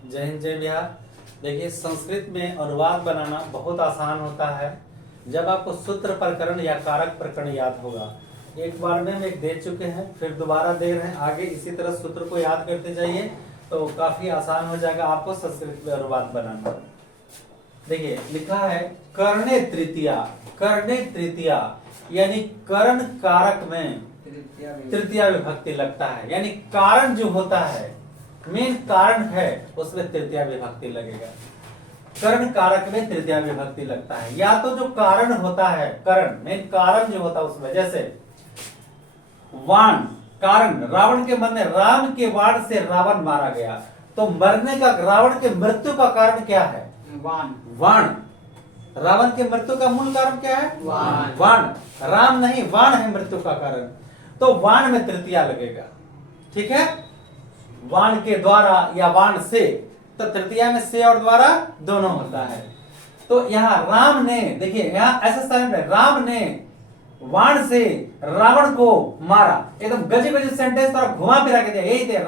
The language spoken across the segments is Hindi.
जय हिंद जय बिहार। देखिए, संस्कृत में अनुवाद बनाना बहुत आसान होता है जब आपको सूत्र प्रकरण या कारक प्रकरण याद होगा। एक बार में हम एक दे चुके हैं, फिर दोबारा दे रहे हैं। आगे इसी तरह सूत्र को याद करते जाइए तो काफी आसान हो जाएगा आपको संस्कृत में अनुवाद बनाना। देखिए लिखा है कर्णे तृतीया। कर्णे तृतीया यानी कर्ण कारक में तृतीया विभक्ति लगता है, यानी कारण जो होता है, मेन कारण है, उसमें तृतीया विभक्ति लगेगा। कर्ण कारक में तृतीया विभक्ति लगता है। या तो जो कारण होता है, कर्ण मेन कारण जो होता है उसमें, जैसे वाण कारण, रावण के मरने, राम के वाण से रावण मारा गया, तो मरने का, रावण के मृत्यु का कारण क्या है? वाण। रावण के मृत्यु का मूल कारण क्या है? वाण। राम नहीं, वाण है मृत्यु का कारण, तो वाण में तृतीया लगेगा। ठीक है, वाण के द्वारा या वाण से, तो तृतीया में से और द्वारा दोनों होता है। तो यहाँ राम ने, देखिए यहाँ ऐसा साइन है, राम ने वाण से रावण को मारा। एकदम गजी गजी सेंटेंस थोड़ा घुमा फिरा के दिया, यही थे,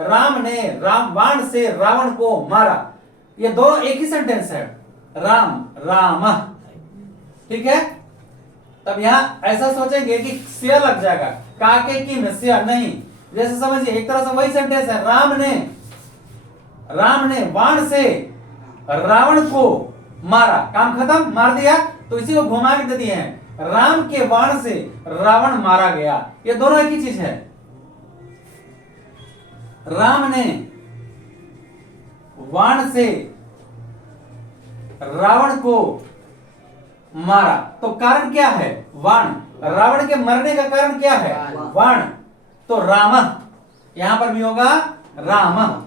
राम ने वाण से रावण को मारा। ये दोनों एक ही सेंटेंस है, राम राम। ठीक है, तब यहां ऐसा सोचेंगे कि सिया लग जाएगा, काके की में सिया नहीं। जैसे समझिए, एक तरह से वही सेंटेंस है, राम ने वाण से रावण को मारा, काम खत्म, मार दिया, तो इसी को घुमा के दे दिए हैं, राम के वाण से रावण मारा गया। ये दोनों एक ही चीज है। राम ने वाण से रावण को मारा, तो कारण क्या है? वाण। रावण के मरने का कारण क्या है? वाण। तो राम, यहां पर भी होगा राम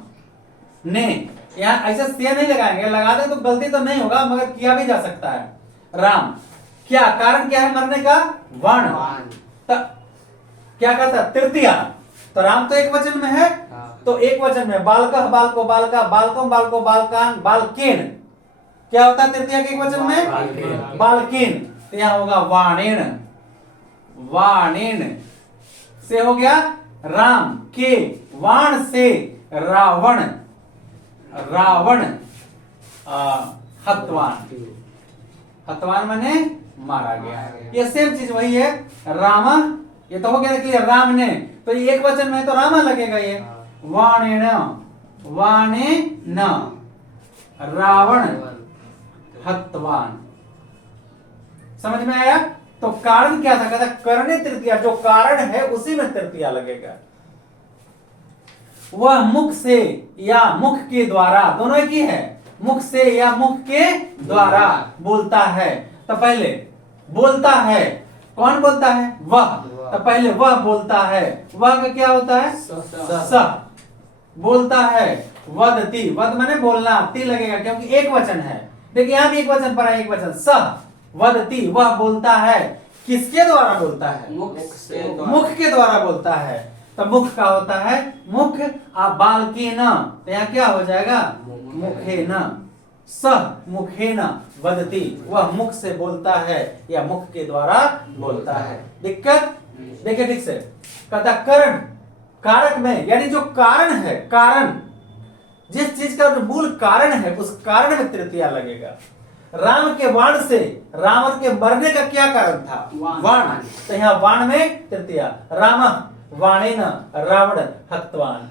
ने। यहां ऐसे से नहीं लगाएंगे, लगा दे तो गलती तो नहीं होगा, मगर किया भी जा सकता है। राम क्या कारण क्या है मरने का? वाण। क्या कहता है? तृतीया। तो राम तो एक वचन में है, तो एक वचन में बालकः बालको बालका, बालकम बालको बालकान बालकेन, क्या होता है तृतीया के एक वचन में? बालकेन। तो यहां होगा वाणेन। वाणेन से हो गया राम के वाण से रावण, रावण हतवान। हतवान माने मारा गया। ये सेम चीज वही है, राम। ये तो हो गया कि राम ने, तो ये एक वचन में तो रामा लगेगा। ये वाणेन, वाणेन रावण हतवान। समझ में आया? तो कारण क्या था? कहता कर्णे तृतीया, जो कारण है उसी में तृतीया लगेगा। वह मुख से या मुख के द्वारा, दोनों एक ही है, मुख से या मुख के द्वारा बोलता है। तो पहले बोलता है, कौन बोलता है? वह। तो पहले वह बोलता है, वह का क्या होता है? स बोलता है। वदती, वद माने बोलना, ती लगेगा क्योंकि एक वचन है। देखिए यहां भी एक वचन पर है, एक वचन, स वदती, वह बोलता है। किसके द्वारा बोलता है? मुख के द्वारा बोलता है। तो मुख का होता है मुख, बालकेन, तो यहाँ क्या हो जाएगा? मुखेन। सह मुखेन वदती, वह मुख से बोलता है या मुख के द्वारा बोलता है। दिक्कत? देखिए ठीक से, कहता कर्ण कारक में, यानी जो कारण है, कारण जिस चीज का जो मूल कारण है, उस कारण में तृतीया लगेगा। राम के वाण से रावण के मरने का क्या कारण था? वाण। तो यहाँ वाण में तृतीया। राम वाणेन रावण हतवान।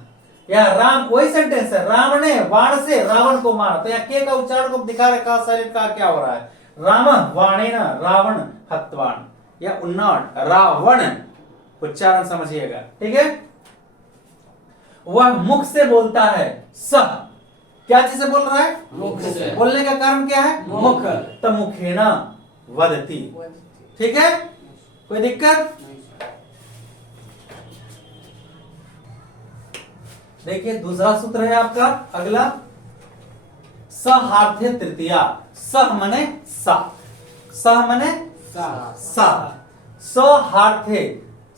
यहाँ राम वही सेंटेंस है, राम ने वाण से रावण को मारा। तो यहाँ के का उच्चारण को दिखा रहे, का साइलेंट का क्या हो रहा है? राम वाणेन रावण हतवान, या उन्नाट रावण, उच्चारण समझिएगा। ठीक है, वह मुख से बोलता है। सह क्या चीज से बोल रहा है? मुख से। बोलने का कारण क्या है? मुख। तो मुखेना वदती। ठीक है, कोई दिक्कत? देखिए दूसरा सूत्र है आपका अगला, सहार्थे तृतीया। सह मने सा, सह मने सा, सहार्थे,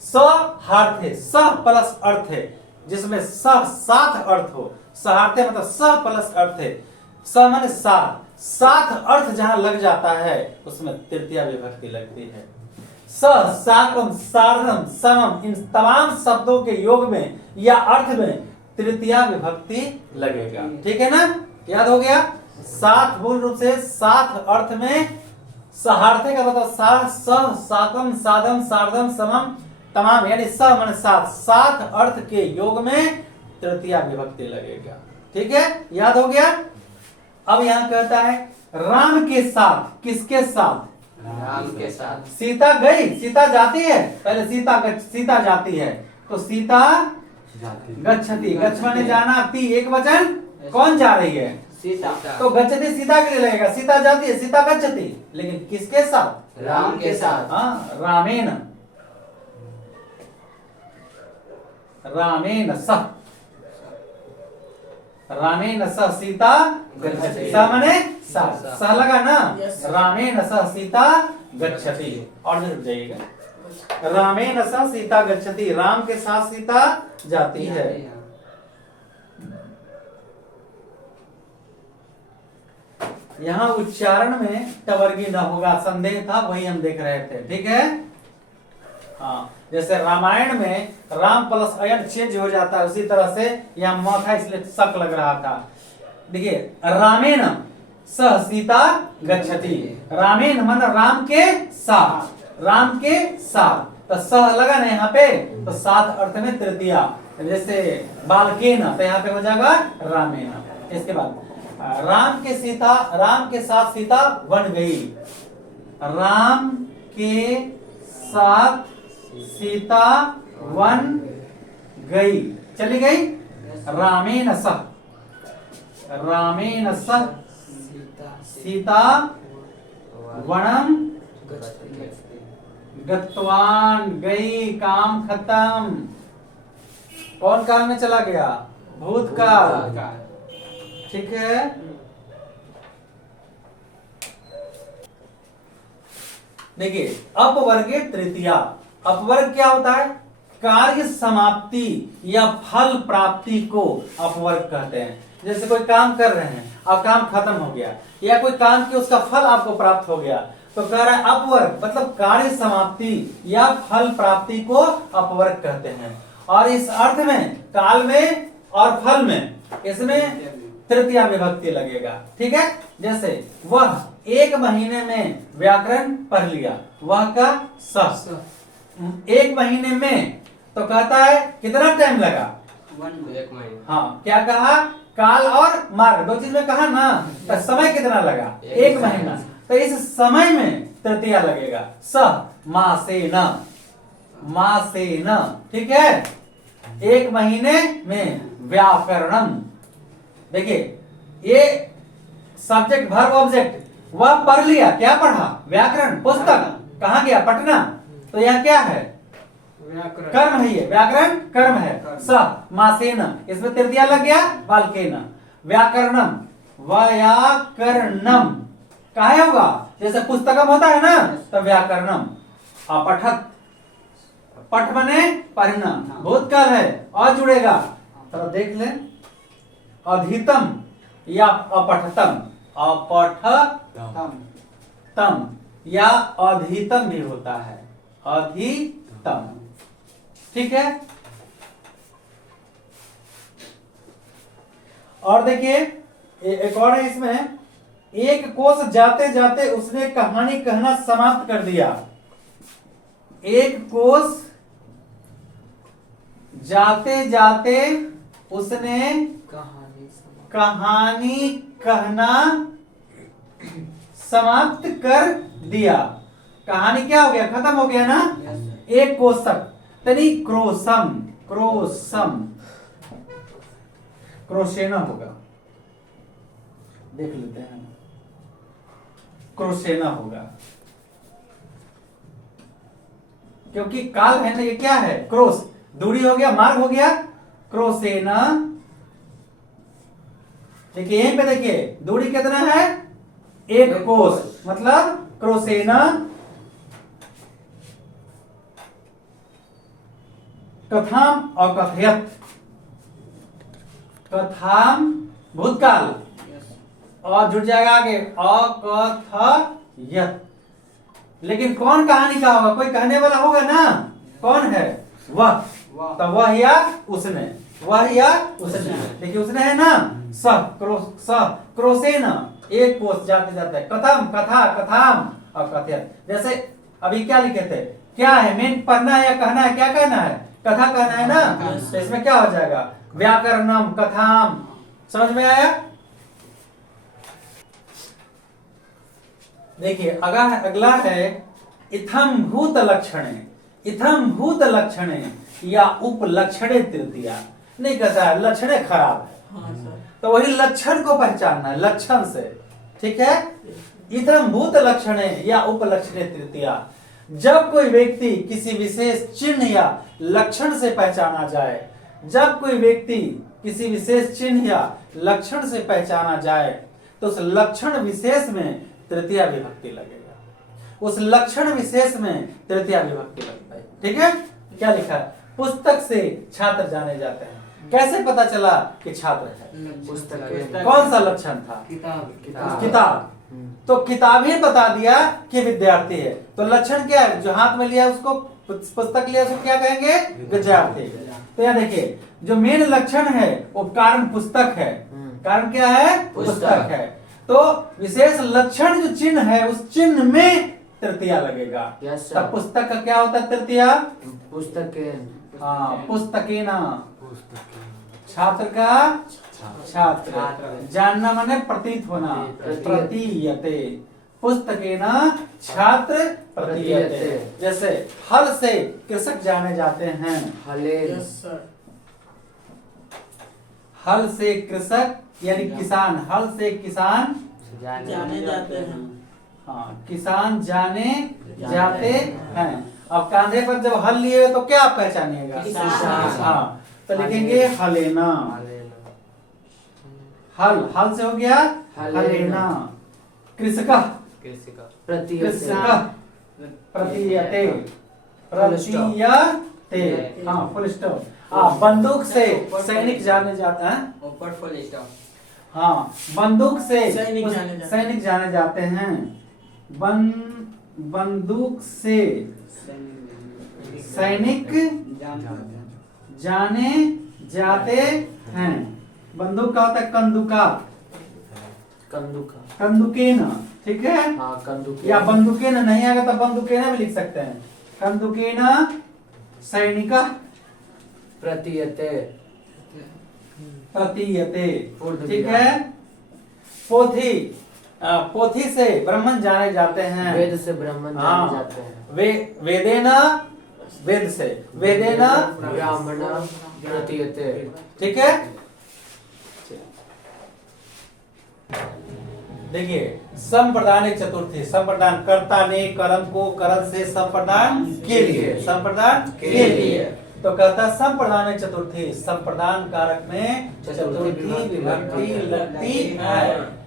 सहार्थे, सह प्लस अर्थ है, जिसमें सह साथ अर्थ हो। सहार्थे मतलब सह प्लस अर्थ है। सह माने साथ, साथ अर्थ जहां लग जाता है उसमें तृतीया विभक्ति लगती है। सह, साकम, सार्धम, समम, इन तमाम शब्दों के योग में या अर्थ में तृतीया विभक्ति लगेगा। ठीक है ना, याद हो गया। साथ मूल रूप से साथ अर्थ में सहार्थे का मतलब साकम साधम सार्धम समम तमाम, यानी स मन साथ, सात अर्थ के योग में तृतीया विभक्ति लगेगा। ठीक है, याद हो गया। अब यहां कहता है राम के साथ, किसके साथ? राम के साथ। सीता गई, सीता जाती है, पहले सीता जाती है, तो सीता गच्छति, गच्छ माने जाना, ती एक वचन, कौन जा रही है? सीता। तो गच्छति सीता के लिए लगेगा, सीता जाती है, सीता गच्छति, लेकिन किसके साथ? राम के साथ। हाँ, रामेण, रामेण सह, रामेण सह सीता गच्छति, स माने सह लगा ना, रामेण सह सीता गच्छति। और रुक जाइएगा, रामेण सह सीता गच्छति, राम के साथ सीता जाती है। यहाँ उच्चारण में टवर्गी न होगा, संदेह था, वही हम देख रहे थे। ठीक है, हाँ, जैसे रामायण में राम प्लस अयन चेंज हो जाता है, उसी तरह से यहाँ म था इसलिए शक लग रहा था। देखिए, रामेण सह सीता गच्छति, रामेण मन राम के साथ, राम के साथ, तो सह लगा ना यहाँ पे, तो साथ अर्थ में तृतीया, जैसे बालकेन, तो यहाँ पे हो जाएगा रामेण। इसके बाद राम के साथ सीता वन गई, राम के साथ सीता वन गई, चली गई। रामेण सह, रामेण सह सीता वनम गतवान, गई, काम खत्म। कौन काल में चला गया? भूतकाल। ठीक है, देखिए अपवर्गे तृतीया। अपवर्ग क्या होता है? कार्य समाप्ति या फल प्राप्ति को अपवर्ग कहते हैं। जैसे कोई काम कर रहे हैं, अब काम खत्म हो गया, या कोई काम किया उसका फल आपको प्राप्त हो गया, तो कह रहा है अपवर्ग मतलब कार्य समाप्ति या फल प्राप्ति को अपवर्ग कहते हैं। और इस अर्थ में काल में और फल में इसमें तृतीया विभक्ति लगेगा। ठीक है, जैसे वह एक महीने में व्याकरण पढ़ लिया, वह का स, एक महीने में, तो कहता है कितना टाइम लगा? 1 महीना। हाँ, क्या कहा? काल और मार्ग, दो चीज में कहा ना, तो समय कितना लगा? 1 महीना। तो इस समय में तृतीया लगेगा, स मासेन, मासेन। ठीक है, 1 महीने में व्याकरणम। देखिए, ये सब्जेक्ट वर्ब ऑब्जेक्ट, वह पढ़ लिया, क्या पढ़ा? व्याकरण पुस्तक। कहाँ गया? पटना। तो यह क्या है? कर्म है, ये व्याकरण कर्म है। स मासेन, इसमें तृतीया लग गया, बालकेन। व्याकरणम, व्याकरणम काहे होगा? जैसे पुस्तकम होता है ना, तो व्याकरणम। अपठत, पठ बने पढ़ना, भूतकाल है, और जुड़ेगा, तो देख ले। अधितम या अपठतम, अपठतम या अधितम भी होता है, अधितम। ठीक है, और देखिए एक और है इसमें, एक कोस जाते जाते उसने कहानी कहना समाप्त कर दिया। एक कोस जाते जाते उसने कहानी कहना समाप्त कर दिया। कहानी क्या हो गया? खत्म हो गया ना। एक कोस तक, तनी क्रोसम, क्रोसम, क्रोशेना होगा, देख लेते हैं, क्रोशेना होगा, क्योंकि काल है ना, ये क्या है? क्रोस, दूरी हो गया, मार्ग हो गया, क्रोसेना। देखिए यहीं पे देखिए दूरी कितना है? 1 कोस, मतलब क्रोसेना कथाम और कथयत, कथाम भूतकाल, और जुड़ जाएगा आगे अकथयत। लेकिन कौन कहानी का होगा? कोई कहने वाला होगा ना, कौन है? वह, तो वह या उसने। वह या उसने। देखिए उसने है ना, सह क्रोसेन, एक कोष जाते जाते, कथम कथा कथाम और कथयत। जैसे अभी क्या लिखे थे, क्या है मेन, पढ़ना है या कहना है, क्या कहना है, कथा कहना है ना, तो इसमें क्या हो जाएगा, व्याकरणम कथाम। समझ में आया? देखिए अगला है इथम भूत लक्षणे, इथम भूत लक्षणे या उपलक्षणे तृतीया। नहीं कहता है लक्षणे खराब है, तो वही लक्षण को पहचानना है लक्षण से, ठीक है। इथम भूत लक्षणे या उपलक्षणे तृतीया, जब कोई व्यक्ति किसी विशेष चिन्ह या लक्षण से पहचाना जाए, जब कोई व्यक्ति किसी विशेष चिन्ह या लक्षण से पहचाना जाए, तो उस लक्षण विशेष में तृतीया विभक्ति लगेगा, उस लक्षण विशेष में तृतीया विभक्ति लगता है, ठीक है। क्या लिखा है, पुस्तक से छात्र जाने जाते हैं। कैसे पता चला कि छात्र है, पुस्तक कौन सा लक्षण था, किताब। तो किताब ही बता दिया कि विद्यार्थी है, तो लक्षण क्या है, जो हाथ में लिया उसको, पुस्तक लिया उसको क्या कहेंगे, विद्यार्थी। तो यहाँ देखिए जो मेन लक्षण है वो कारण पुस्तक है, कारण क्या है, पुस्तक है। तो विशेष लक्षण जो चिन्ह है उस चिन्ह में तृतीया लगेगा। तब पुस्तक का क्या होता है तृतीया, पुस्तक, हाँ पुस्तकेना, छात्र का छात्र, जानना माने प्रतीत होना, प्रतीयते, पुस्तकेना छात्र प्रतीयते। जैसे हल से कृषक जाने जाते हैं, हल से कृषक यानी किसान, हल से किसान जाने जाते हैं। हाँ किसान जाने जाते हैं। अब कांधे पर जब हल लिए तो क्या आप पहचानिएगा, हाँ तो लिखेंगे हलेना, हल, हल से हो गया हलेना, कृषक प्रतीयते, प्रतीयते, हाँ फुल स्टॉप। बंदूक से सैनिक जाने जाते हैं, ऊपर फुल स्टॉप। हाँ बंदूक से सैनिक जाने जाते हैं, बंदूक से सैनिक जाने जाते हैं। बंदूक का होता है कंदुका, कंदुकेन, ठीक है। या बंदुकेन नहीं आएगा तो बंदुकेन भी लिख सकते हैं, कंदुकेन सैनिक प्रतीयते, प्रतीयते, ठीक है। पोथी, पोथी से ब्राह्मण जाने जाते हैं, वेद से ब्राह्मण जाने जाते हैं। वेदेना, वेद से, वेदेना ब्राह्मण प्रतीयते, ठीक है। देखिए संप्रदान चतुर्थी, संप्रदान कर्ता ने कर्म को करण से संप्रदान के लिए, संप्रदान के लिए। तो कहता संप्रदान चतुर्थी, संप्रदान कारक में चतुर्थी विभक्ति लगती है,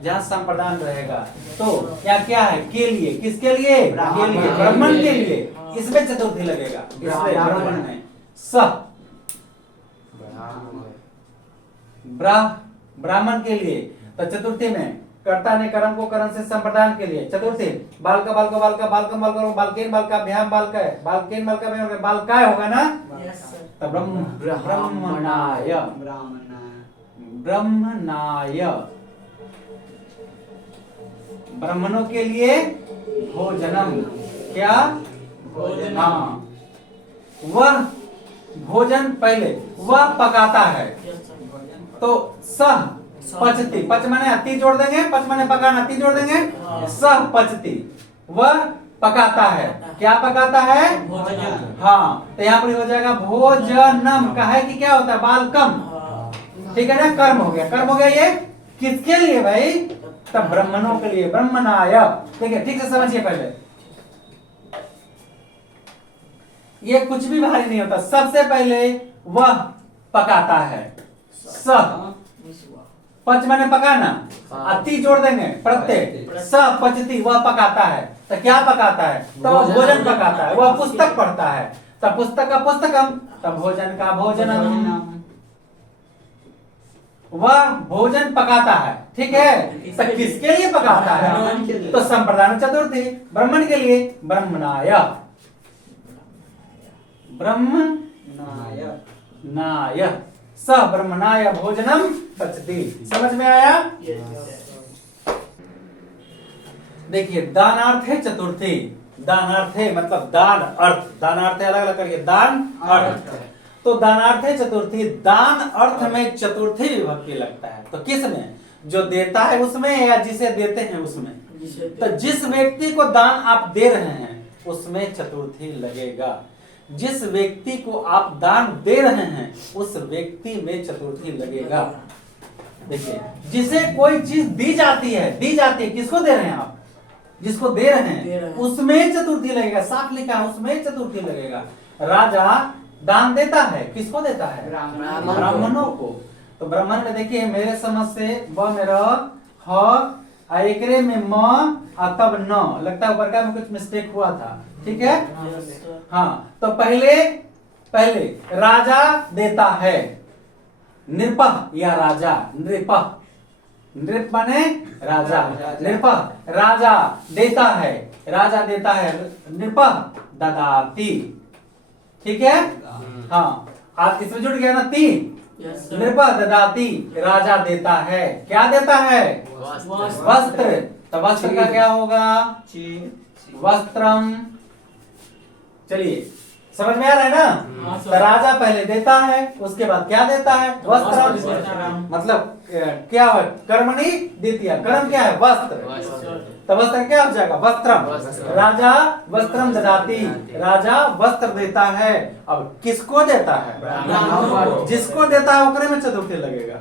जहाँ संप्रदान रहेगा। तो यहाँ क्या है, के लिए, किसके लिए, के लिए, ब्राह्मण के लिए, इसमें चतुर्थी लगेगा, इसमें ब्राह्मण में स, ब्राह्मण के लिए। तो चतुर्थी में कर्ता ने कर्म को करण से संप्रदान के लिए, चतुर्थी बालका बालका बालका बालकम बालका बालकेन बालका भ्याम बालका है, बालकेन बालका भ्याम बालकाय होगा ना, तब ब्रह्मणाय, ब्रह्मणाय, ब्राह्मणों के लिए भोजनम, क्या, हाँ वह भोजन पहले वह पकाता है, तो सह पचती, पच माने अति जोड़ देंगे, पच माने पकाना, अति जोड़ देंगे, सह पचती, वह पकाता है, क्या पकाता है, हाँ तो यहाँ पर हो जाएगा भोजनम, का है कि क्या होता है, बालकम, ठीक है ना, कर्म हो गया, कर्म हो गया। ये किसके लिए भाई, तब ब्राह्मणों के लिए, ब्रह्मणाय, ठीक है, ठीक से समझिए पहले। ये कुछ भी भारी नहीं होता, सबसे पहले वह पकाता है, सह पच माने पकाना, अति जोड़ देंगे, प्रत्यय, स पचती, वह पकाता है, तो क्या पकाता है, तो भोजन पकाता है, वह पुस्तक पढ़ता है, तब पुस्तक का पुस्तकम, तब भोजन का भोजनम, वह भोजन पकाता है, ठीक है। तो किसके लिए पकाता है, तो संप्रदान चतुर्थी, ब्राह्मण के लिए, ब्रह्मणाय, ब्रह्मणाय, स ब्रह्मणाय भोजनम पचती। समझ में आया? देखिए दानार्थ है चतुर्थी, दानार्थ है मतलब दान अर्थ, दानार्थ अलग अलग करिए, दान अर्थ। तो दानार्थ है चतुर्थी, दान अर्थ में चतुर्थी विभक्ति लगता है। तो किस में? जो देता है उसमें या जिसे देते हैं उसमें? तो जिस व्यक्ति को दान आप दे रहे हैं उसमें चतुर्थी लगेगा। जिस व्यक्ति को आप दान दे रहे हैं उस व्यक्ति में चतुर्थी लगेगा। देखिए जिसे कोई चीज दी जाती है किसको दे रहे हैं आप? जिसको दे रहे हैं उसमें चतुर्थी लगेगा। साफ लिखा है उसमें चतुर्थी लगेगा। राजा दान देता है, किसको देता है? ब्राह्मणों को। तो ब्राह्मण में देखिए मेरे समझ से ब मेरा ह एकरे में म तब न लगता है, ऊपर का में कुछ मिस्टेक हुआ था। ठीक है? हाँ तो पहले राजा देता है, नृपः या राजा, नृपः नृप माने राजा, नृपः राजा देता है, राजा देता है, नृपः ददाति। ठीक है? हाँ आप इसमें जुड़ गया ना तीन। नृपः ददाति राजा देता है, क्या देता है? वस्त्र। तो वस्त्र का क्या होगा? वस्त्रम। चलिए समझ में आ रहा है ना? तो राजा पहले देता है, उसके बाद क्या देता है? वस्त्रम। मतलब क्या है? कर्मणि द्वितीय, कर्म क्या है? वस्त्र। तो वस्त्र क्या हो जाएगा? वस्त्रम। राजा वस्त्रम ददाति, राजा वस्त्र देता है। अब किसको देता है? जिसको देता है ओकरे में चतुर्थी लगेगा।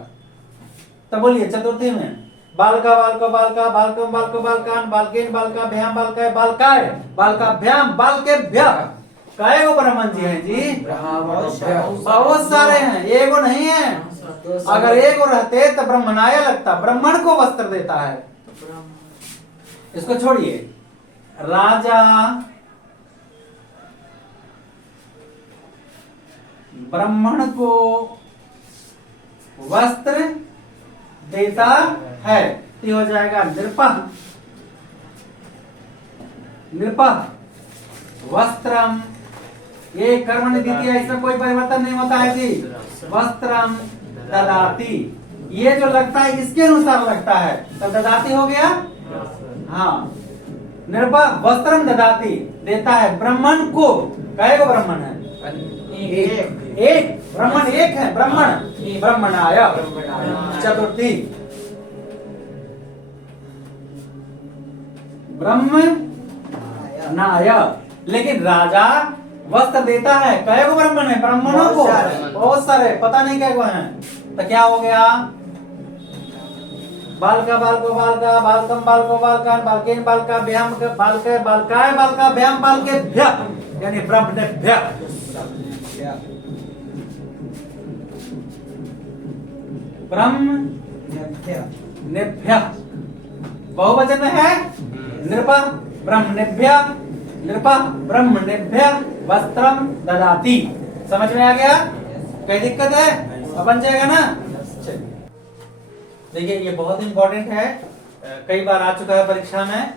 तो बोलिए चतुर्थी में बालका बालका बालका बालकम बालको बालकान बालकेन बालका भ्याम बालकाय बालकाय बालकाभ्याम बालकेभ्य। काय गो ब्राह्मण जी हैं जी? बहुत सारे हैं, एगो नहीं है। अगर एगो रहते तो ब्राह्मणाय लगता, ब्राह्मण को वस्त्र देता है। इसको छोड़िए, राजा ब्राह्मण को वस्त्र देता है तो हो जाएगा नृपः, नृपः वस्त्रम। ये कर्मणि द्वितीय, इसमें कोई परिवर्तन नहीं होता है जी। वस्त्रम ददाति, ये जो लगता है इसके अनुसार लगता है, तो ददाति हो गया। हाँ नृपः वस्त्रम ददाति देता है ब्राह्मण को। कहे को ब्राह्मण है? एक ब्राह्मण, एक है ब्राह्मण। ब्राह्मणाय चतुर्थी, ब्राह्मणाय। लेकिन राजा वस्त्र देता है, कहे को ब्राह्मण है? ब्राह्मणों को। बहुत सारे, पता नहीं क्या है। तो क्या हो गया? बालका बालको बालका बालकम बालको बालकान बालकेन बालका भ्याम बालके बालकाय बालका भ्याम बालकेभ्य, यानी ब्राह्मणेभ्य। ब्राह्मणेभ्य बहुवचन में है। नृपः ब्राह्मणेभ्य, नृपः ब्राह्मणेभ्य वस्त्रम ददाति। समझ में आ गया? कोई दिक्कत है? अब बन जाएगा ना? देखिए ये बहुत इंपॉर्टेंट है, कई बार आ चुका है परीक्षा में।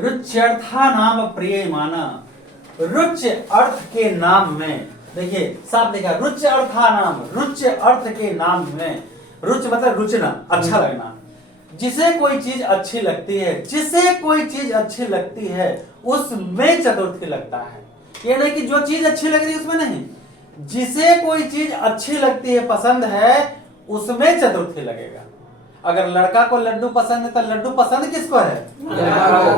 रुच्यर्था नाम प्रिय माना, रुच्य अर्थ के नाम में। देखिए साफ लिखा, रुच्य अर्था नाम, रुच्य अर्थ के नाम में। रुच मतलब रुचना, अच्छा लगना। जिसे कोई चीज अच्छी लगती है, जिसे कोई चीज अच्छी लगती है उसमें चतुर्थी लगता है। ये नहीं कि जो चीज अच्छी लग रही है उसमें नहीं, जिसे कोई चीज अच्छी लगती है, पसंद है, उसमें चतुर्थी लगेगा। अगर लड़का को लड्डू पसंद है तो लड्डू पसंद किसको है?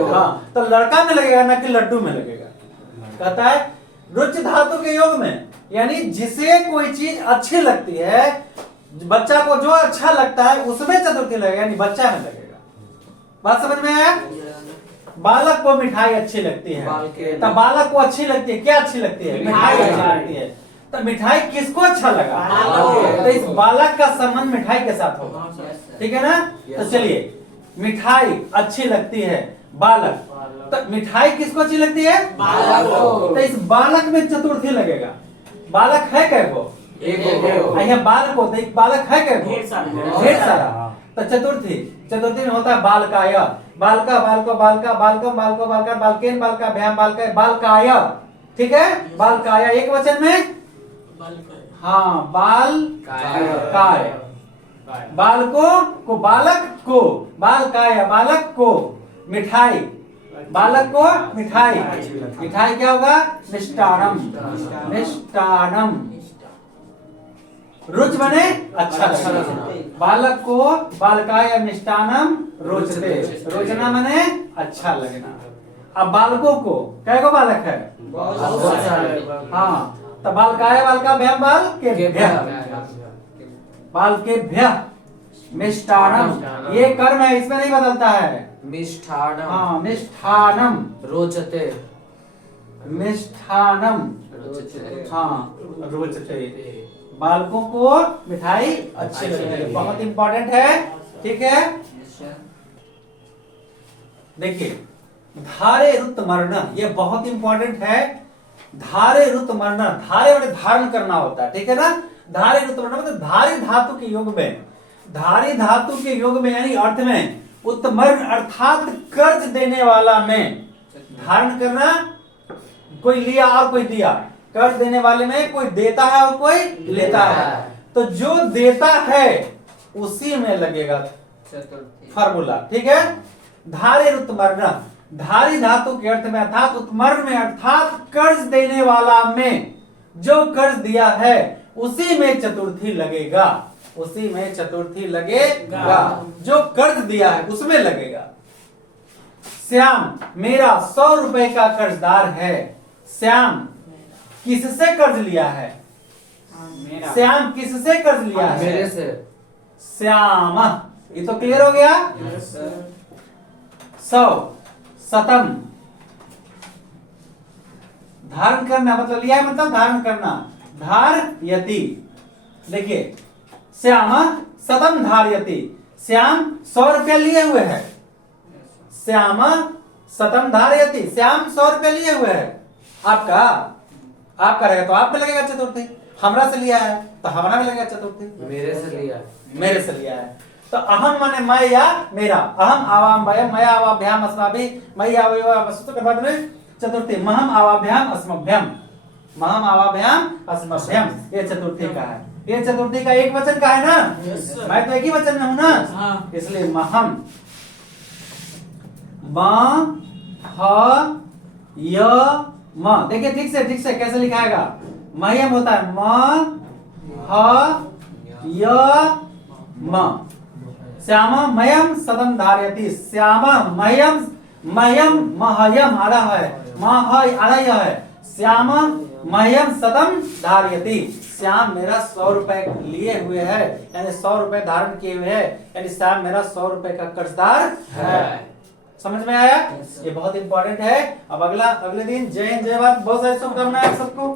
हाँ, तो लड़का में लगेगा ना कि लड्डू में लगेगा। कहता है रुच धातु के योग में, यानी जिसे कोई चीज अच्छी लगती है, बच्चा को जो अच्छा लगता है उसमें चतुर्थी लगेगा, यानी बच्चा में लगेगा। बात समझ में आया? बालक को मिठाई अच्छी लगती है, तो बालक को अच्छी लगती है, क्या अच्छी लगती है? मिठाई अच्छी लगती है। तो मिठाई किसको अच्छा लगा? तो इस बालक का संबंध मिठाई के साथ होगा। ठीक है ना? तो चलिए, मिठाई अच्छी लगती है, बालक। तो मिठाई किसको अच्छी लगती है? तो इस बालक में चतुर्थी लगेगा। बालक है कैगो? बालक होता है, बालक है कैगो? ढेर सारा। तो चतुर्थी में होता है बालकाय, बालका बालको बालका बालकम बालको बालका बालकेन बालका भ्याम बालका बालकाय। ठीक है? बालकाय एक वचन में, हाँ, बाल काय। काय। बालकों को, बालक को, बाल काय, बालक को मिठाई, बालक को मिठाई। मिठाई क्या होगा? मिष्टानम। मिष्टानम। रुच बने अच्छा लगना। बालक को बालकाय मिष्टानम रोचते। रोचना मने अच्छा लगना। अब बालकों को, कै गो बालक है? बहुत सारे। हाँ, तो बालकाय बालका भ्यम बाल के भ्य, बाल के भ्य मिष्टानम। ये कर्म है, इसमें नहीं बदलता है। मिष्ठानम। हाँ, मिष्ठानम। रोचते। मिष्ठानम। रोचते। हाँ, रोचते। बालकों को मिठाई अच्छी लगती है, बहुत इंपॉर्टेंट है। ठीक है, देखिए धारे रुत मरण, ये बहुत इंपॉर्टेंट है। धारे रुत मरण, धारे वाले धारण करना होता है, ठीक है ना। धारे रुत मरण मतलब धारी धातु के योग में, धारी धातु के योग में यानी अर्थ में उत्मर्ण अर्थात कर्ज देने वाला में धारण करना। कोई लिया और कोई दिया, कर्ज देने वाले में कोई देता है और कोई लेता है। तो जो देता है उसी में लगेगा फार्मूला, ठीक है। धारे उत्मर्ण, धारी धातु के अर्थ में अर्थात उत्मर्ण में अर्थात कर्ज देने वाला में, जो कर्ज दिया है उसी में चतुर्थी लगेगा, उसी में चतुर्थी लगेगा। जो कर्ज दिया है उसमें लगेगा। श्याम मेरा 100 रुपए का कर्जदार है। श्याम किससे कर्ज लिया है? श्याम किससे कर्ज लिया है? मेरे से। श्याम, ये तो क्लियर हो गया। 100 शतम, धारण करना मतलब लिया है मतलब धारण करना। धारयति, देखिए श्याम शतम धारयति, श्याम 100 रुपया लिए हुए है। श्याम शतम धारयति, श्याम 100 रुपया लिए हुए है। आपका रहेगा तो आप पे लगेगा चतुर्थी, हमरा से लिया है तो हमरा में लगेगा चतुर्थी। मेरे से लिया। मेरे से लिया है तो अहम माने मैं या मेरा, अहम आवाम वयम मया आवाभ्याम अस्माभि मयि आवयोस्तु के बाद में चतुर्थी महम आवाभ्याम अस्मभ्यम, महम आवाभ्याम अस्मभ्यम, ये चतुर्थी का है। ये चतुर्थी का एक वचन का है ना, मैं तो एक ही वचन में हूं ना, इसलिए महम। म ह य म, देखिए ठीक से कैसे लिखाएगा। मयम होता है म ह य म। श्याम मयम सदम धारयति, श्याम मयम, मयम महयम आधा है, मह आधा है। श्याम मयम सदम धारयति, श्याम मेरा 100 रुपए लिए हुए है, यानी 100 रुपए धारण किए हुए है, यानी श्याम मेरा 100 रुपए का कर्जदार है। समझ में आया? ये बहुत इंपॉर्टेंट है। अब अगले दिन जय हिंद जय भारत, बहुत सारी शुभकामनाएं आप सबको।